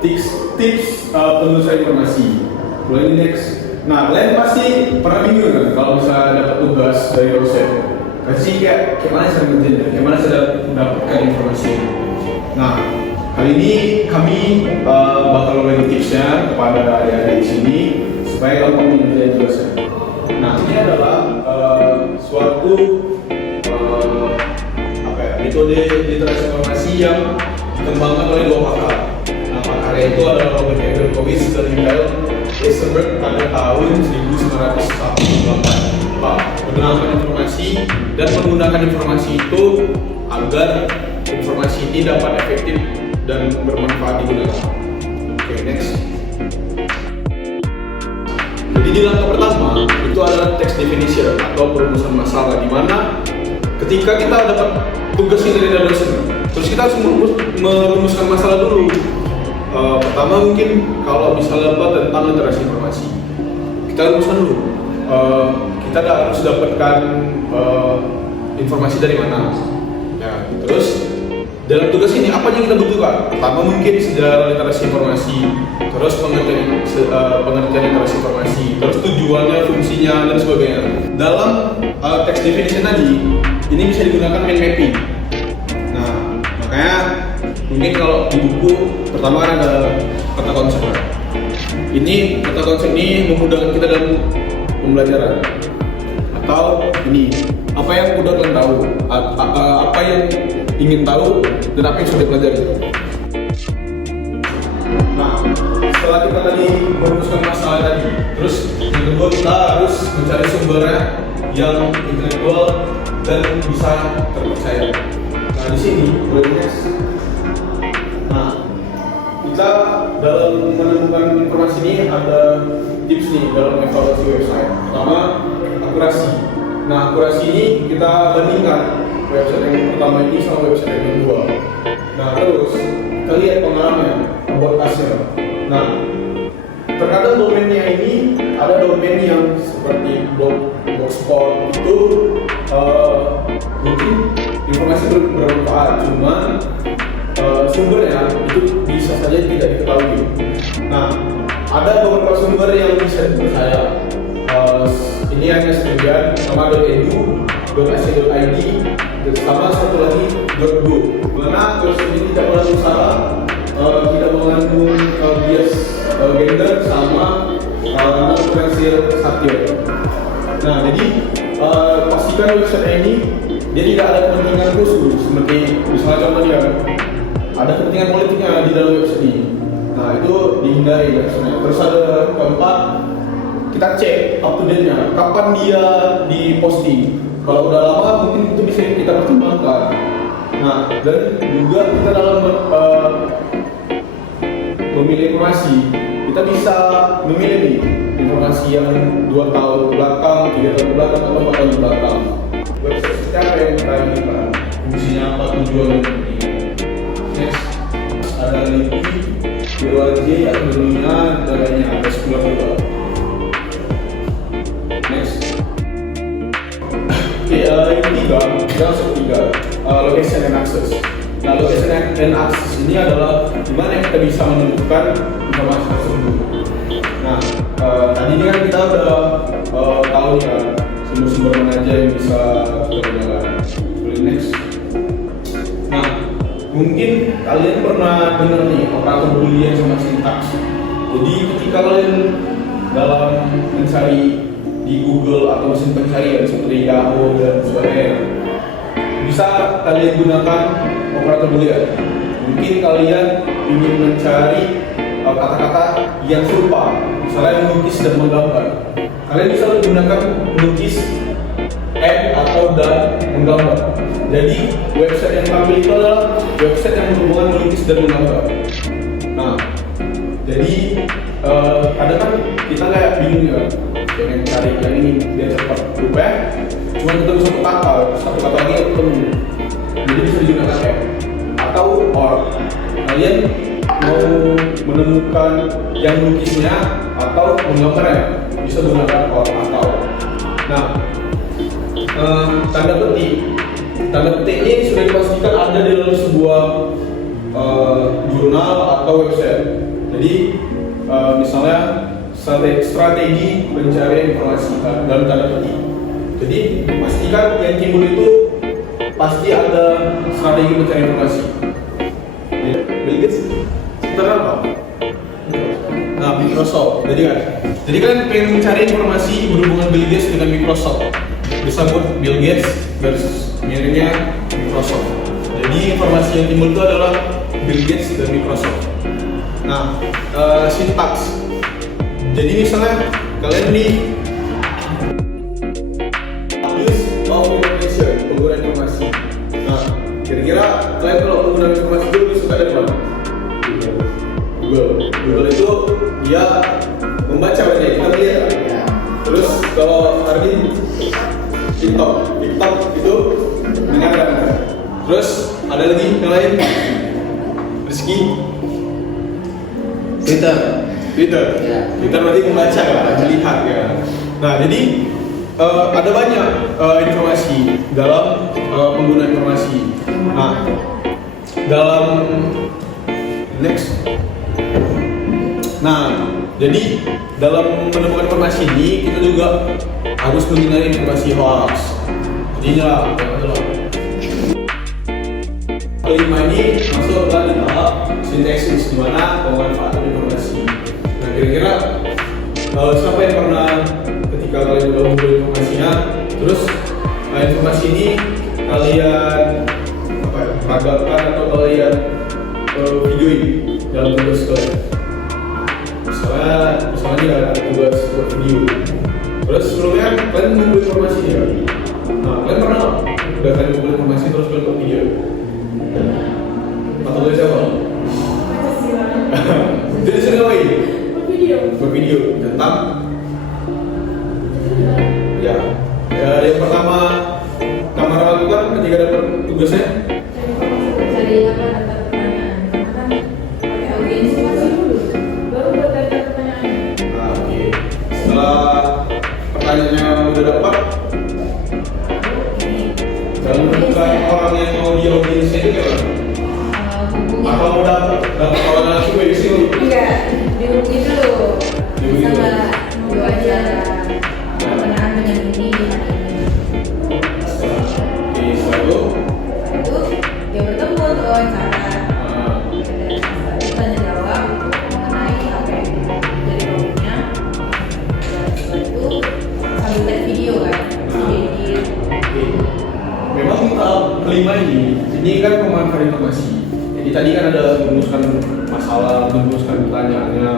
tips penelusuran informasi. Mulai next. Nah, kalian pasti pernah bingung kan kalau misalnya dapat tugas dari dosen. Pasti kayak gimana cara ngerjainnya, gimana cara mendapatkan informasi. Nah, kali ini kami bakal memberi tipsnya kepada adik-adik di sini supaya gampang mengerjain tugasnya. Nah, ini adalah suatu metode literasi informasi yang dikembangkan oleh dua pakar. Nah, pakarnya itu adalah Robert Berkowitz dan Michael Eisenberg pada tahun 1948. Menggunakan informasi dan menggunakan informasi itu agar informasi ini dapat efektif dan bermanfaat digunakan. Oke, next. Jadi di langkah pertama itu adalah text definition atau perumusan masalah, di mana ketika kita dapat tugas ini dari dosen, terus kita harus merumuskan masalah dulu. Pertama mungkin kalau misalnya tentang literasi informasi, kita rumuskan dulu. Kita harus dapatkan informasi dari mana. Ya, terus dalam tugas ini apa yang kita butuhkan? Pertama mungkin sejarah literasi informasi, terus pengertian literasi informasi, terus tujuannya, fungsinya, dan sebagainya. Dalam text definition tadi, ini bisa digunakan mind mapping. Nah, makanya mungkin kalau di buku pertama ada kata konsep. Ini kata konsep ini memudahkan kita dalam pembelajaran. Atau ini, apa yang udah kalian tahu, apa yang ingin tahu, dan apa yang sudah dipelajari. Nah, setelah kita tadi merumuskan masalah tadi, terus yang kedua kita harus mencari sumbernya yang intelektual dan bisa terpercaya. Nah, di sini boleh next. Nah, kita dalam menemukan informasi ini ada tips nih dalam evaluasi website. Pertama, akurasi. Nah, akurasi ini kita bandingkan website yang pertama ini sama website yang kedua. Nah, terus kita lihat pengalamannya, about us-nya. Nah, terkadang domainnya ini ada domain yang seperti blogspot itu mungkin informasi bermanfaat, cuman sumbernya itu bisa saja tidak diketahui. Nah, ada beberapa sumber yang bisa dipercaya. Ini hanya sebagian, sama .edu, .ac.id, sama satu lagi .go. Mana website ini tidak mengandung salah, tidak mengandung bias gender sama non-komersial satire. Nah, jadi pastikan website ini dia tidak ada kepentingan khusus, seperti misalnya contohnya ada kepentingan politiknya di dalam website ini. Nah, itu dihindari website. Terus ada keempat, kita cek up to date-nya, kapan dia diposting. Kalau udah lama mungkin itu bisa kita pertimbangkan. Nah, dan juga kita dalam memilih informasi, kita bisa memilih nih informasi yang 2 tahun belakang, 3 tahun belakang, atau 4 tahun belakang. Website siapa yang kita inginkan, fungsinya apa, tujuannya seperti ini. Next, ada lagi BOAJ, akademinya, dan lainnya, ada sekolah juga. Next. Oke, yang ketiga, location and access. Nah, location and access ini adalah dimana kita bisa menemukan informasi tersebut. Nah, tadi ini kan kita udah tahu ya sumber-sumber mana aja yang bisa kita gunakan. Next. Nah, mungkin kalian pernah dengar nih operator boolean sama sintaks. Jadi ketika kalian dalam mencari di Google atau mesin pencarian seperti Yahoo dan sebagainya, bisa kalian gunakan operator boolean. Mungkin kalian ingin mencari kata-kata yang serupa, misalnya melukis dan menggambar. Kalian bisa menggunakan melukis, atau dan menggambar. Jadi website yang tampil itu adalah website yang berhubungan melukis dan menggambar. Nah, jadi kadang kan kita kayak bingung ya, pengen cari yang ini biar cepat berubah, cuma ketemu satu kata lagi yang ketemu. Jadi bisa digunakan atau or. Kalian mau menemukan yang lukisnya atau menggambarnya, bisa menggunakan or atau. Nah, tanda petik ini sudah dipastikan ada di dalam sebuah jurnal atau website. Jadi misalnya strategi pencarian informasi dalam tanda petik. Jadi pastikan yang timbul itu pasti ada strategi pencarian informasi. Bill Gates sebenarnya apa? Nah, Microsoft. Jadi kan pengen mencari informasi berhubungan Bill Gates dengan Microsoft. Bisa buat Bill Gates versus miringnya Microsoft. Jadi informasi yang timbul itu adalah Bill Gates dan Microsoft. Nah, sintaks. Jadi misalnya kalian nih use of information, pengguna informasi. Nah, kira-kira kalian kalau pengguna informasi itu lebih suka dari mana? Google itu dia membaca banyak, kita lihat. Terus kalau Arvin TikTok itu mendengarkan. Terus ada lagi yang lain? Rizky Twitter berarti membaca kan, melihat ya. Nah jadi ada banyak informasi dalam pengguna informasi. Nah dalam next. Nah jadi dalam menemukan informasi ini kita juga harus menghindari informasi hoax. Jadi inilah kelima ini masuk di tahap sintaksis, di mana pemanfaatan informasi. Nah kira-kira siapa yang pernah ketika kalian udah mengumpulkan informasinya, terus informasi ini kalian ragamkan atau kalian videoin dalam tugas kalian. Misalnya ada tugas buat video. Terus sebelumnya kalian mengumpulkan informasi ya. Nah kalian pernah udah kalian mengumpulkan informasi terus kalian buat video? Atau tulis apa? Jadi sering ngapain? Bervideo tentang ya yang pertama Kamar lakukan ketika dapat tugasnya cari daftar pertanyaan, karena kan pakai audiensi dulu, baru buat daftar pertanyaan. Oke. Setelah pertanyaannya udah dapat, jangan bukan orang yang mau di audiensnya itu kayak apa udah dapat orang langsung dari sini? Enggak, dihubungi dulu. Sama dua aja perkenaan dengan ini. Oke, setelah Itu dia bertemu untuk wawancara. Tanya jawab mengenai apa yang jadi topiknya. Setelah itu sambil lihat video kan, edit. memang tahap kelima ini kan pemanfaatan informasi. Jadi tadi kan ada merumuskan masalah, merumuskan pertanyaannya.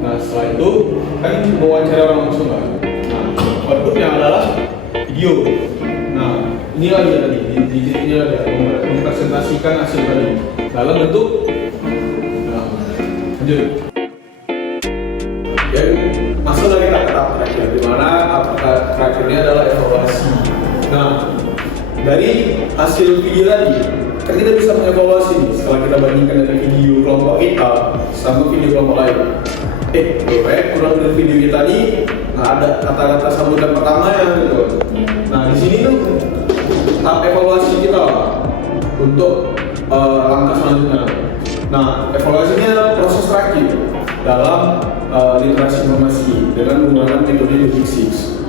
Nah setelah itu kan wawancara orang langsung kan. Nah outputnya adalah video. Nah inilah dia tadi, di titiknya ada mempresentasikan hasil tadi dalam bentuk. Nah lanjut. Dan masuk lagi ke tahap terakhir, di mana tahap terakhirnya adalah evaluasi. Nah dari hasil video tadi kan kita bisa mengevaluasi nih setelah kita bandingkan dari video kelompok kita sama video kelompok lain. Kurang dari video kita tadi nggak ada kata-kata sambutan pertama ya gitu. Nah di sini tuh tahap evaluasi kita lah untuk langkah selanjutnya. Nah evaluasinya adalah proses terakhir dalam literasi informasi dengan menggunakan metode Logic 6.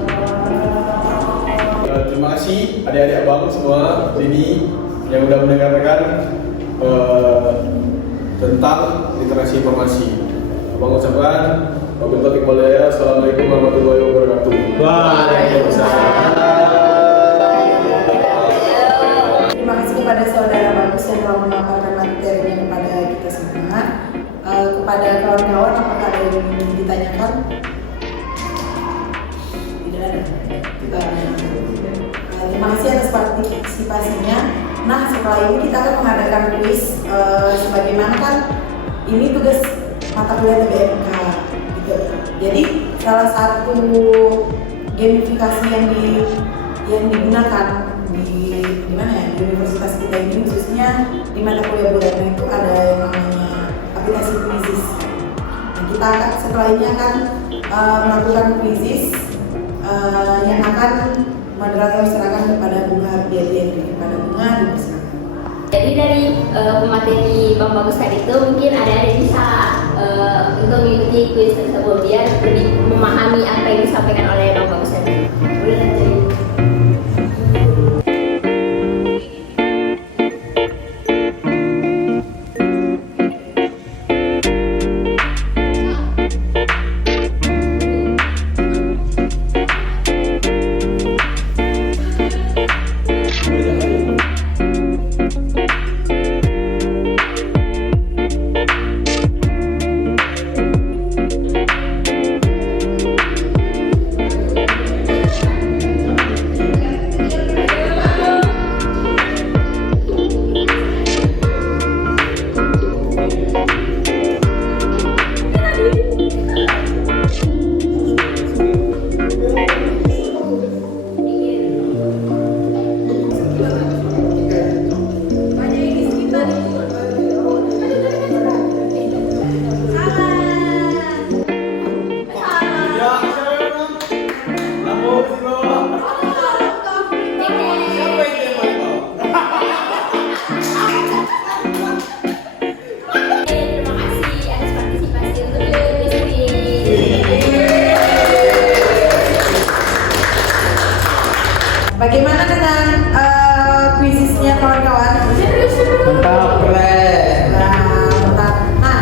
Terima kasih adik-adik abang semua sini yang udah mendengarkan tentang literasi informasi. Abang ucapkan wabillahi taufiq, assalamualaikum warahmatullahi wabarakatuh. Waalaikumsalam. Terima kasih kepada saudara Bagus yang telah memaparkan materinya kepada kita semua. Kepada kawan-kawan, apakah ada yang ingin ditanyakan? Tidak ada. Terima kasih atas partisipasinya. Nah, setelah ini kita akan mengadakan kuis. Sebagaimana kan ini tugas mata kuliah TBMK gitu. Jadi salah satu gamifikasi yang digunakan di mana ya, di universitas kita ini khususnya di mata kuliah bulannya itu ada yang namanya aplikasi Quizizz. Nah, kita akan setelah ini akan melakukan Quizizz yang akan moderator serahkan kepada Bunga Biabian, kepada Bunga dipersilakan. Jadi dari pemateri Bang Bagus tadi itu mungkin ada bisa kuis tersebut biar lebih memahami apa yang disampaikan oleh Bang Bagus tadi. Boleh lanjut. Bagaimana dengan kuisisnya kawan-kawan? Mantap, keren. Mantap. Nah,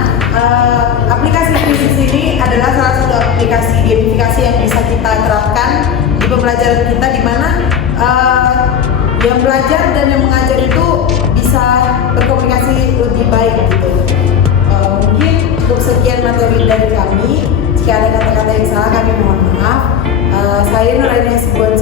aplikasi kuisis ini adalah salah satu aplikasi gamifikasi yang bisa kita terapkan di pembelajaran kita, di mana yang belajar dan yang mengajar itu bisa berkomunikasi lebih baik gitu. Mungkin untuk sekian materi dari kami, jika ada kata-kata yang salah kami mohon maaf. Saya Nuraini Hasibuan